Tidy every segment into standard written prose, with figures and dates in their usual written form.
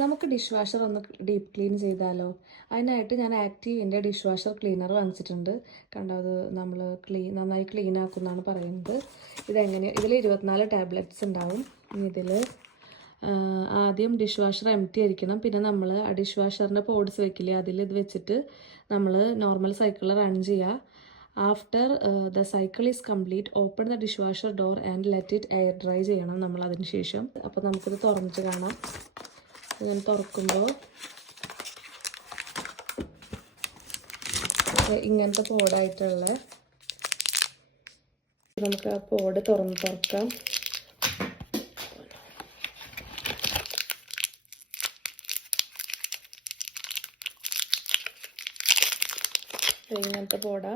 നമുക്ക് dish washer ഒന്ന് deep clean ചെയ്താലോ? അതിനായിട്ട് ഞാൻ ആക്റ്റീവിൻ്റെ ഡിഷ് വാഷർ ക്ലീനർ വാങ്ങിച്ചിട്ടുണ്ട്. കണ്ടോ, അത് നമ്മൾ നന്നായി ക്ലീൻ ആക്കുമെന്നാണ് പറയുന്നത്. ഇതിൽ 24 ടാബ്ലറ്റ്സ് ഉണ്ടാവും. ഇതിൽ ആദ്യം ഡിഷ് വാഷർ എംപ്റ്റി ആയിരിക്കണം. പിന്നെ നമ്മൾ ആ ഡിഷ് വാഷറിൻ്റെ പോഡ്സ് വെക്കില്ലേ, അതിൽ ഇത് വെച്ചിട്ട് നമ്മൾ നോർമൽ സൈക്കിൾ റൺ ചെയ്യുക. After the cycle is complete open the dish washer door and let it air dry ചെയ്യണം നമ്മൾ അതിന് ശേഷം. അപ്പോൾ നമുക്കിത് തുറന്നിട്ട് കാണാം. ഇങ്ങനെ തുറക്കുമ്പോൾ ഇങ്ങനത്തെ പോഡായിട്ടുള്ള നമുക്ക് ആ പോഡ് തുറക്കാം. ഇങ്ങനത്തെ പോഡ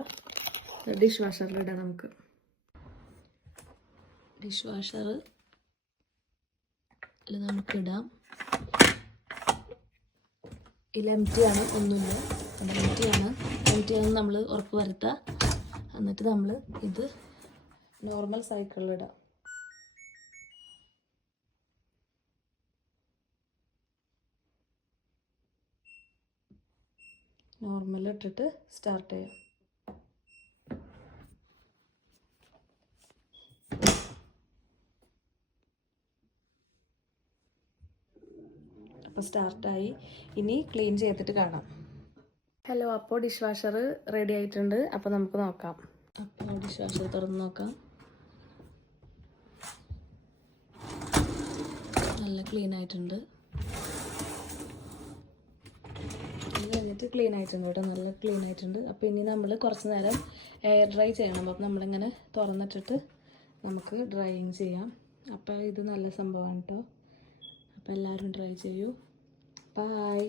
ഡിഷ് വാഷറിലിടാം. നമുക്ക് ഡിഷ് വാഷറിൽ നമുക്കിടാം. ഇതിൽ എംറ്റിയാണ്, ഒന്നുമില്ല. എംറ്റിയാണെന്ന് നമ്മൾ ഉറപ്പ് വരുത്തുക. എന്നിട്ട് നമ്മൾ ഇത് നോർമൽ സൈക്കിളിലിടാം. നോർമലിട്ടിട്ട് സ്റ്റാർട്ട് ചെയ്യാം. അപ്പോൾ സ്റ്റാർട്ടായി. ഇനി ക്ലീൻ ചെയ്തിട്ട് കാണാം. ഹലോ, അപ്പോൾ ഡിഷ് വാഷർ റെഡി ആയിട്ടുണ്ട്. അപ്പോൾ നമുക്ക് നോക്കാം. അപ്പോൾ ഡിഷ് വാഷർ തുറന്ന് നോക്കാം. നല്ല ക്ലീൻ ആയിട്ടുണ്ട്. കഴിഞ്ഞിട്ട് ക്ലീൻ ആയിട്ടുണ്ട് കേട്ടോ, നല്ല ക്ലീൻ ആയിട്ടുണ്ട്. അപ്പോൾ ഇനി നമ്മൾ കുറച്ച് നേരം എയർ ഡ്രൈ ചെയ്യണം. അപ്പോൾ നമ്മളിങ്ങനെ തുറന്നിട്ടിട്ട് നമുക്ക് ഡ്രൈയിങ് ചെയ്യാം. അപ്പോൾ ഇത് നല്ല സംഭവമാണ് കേട്ടോ. അപ്പോൾ എല്ലാവരും ട്രൈ ചെയ്യൂ. ബൈ.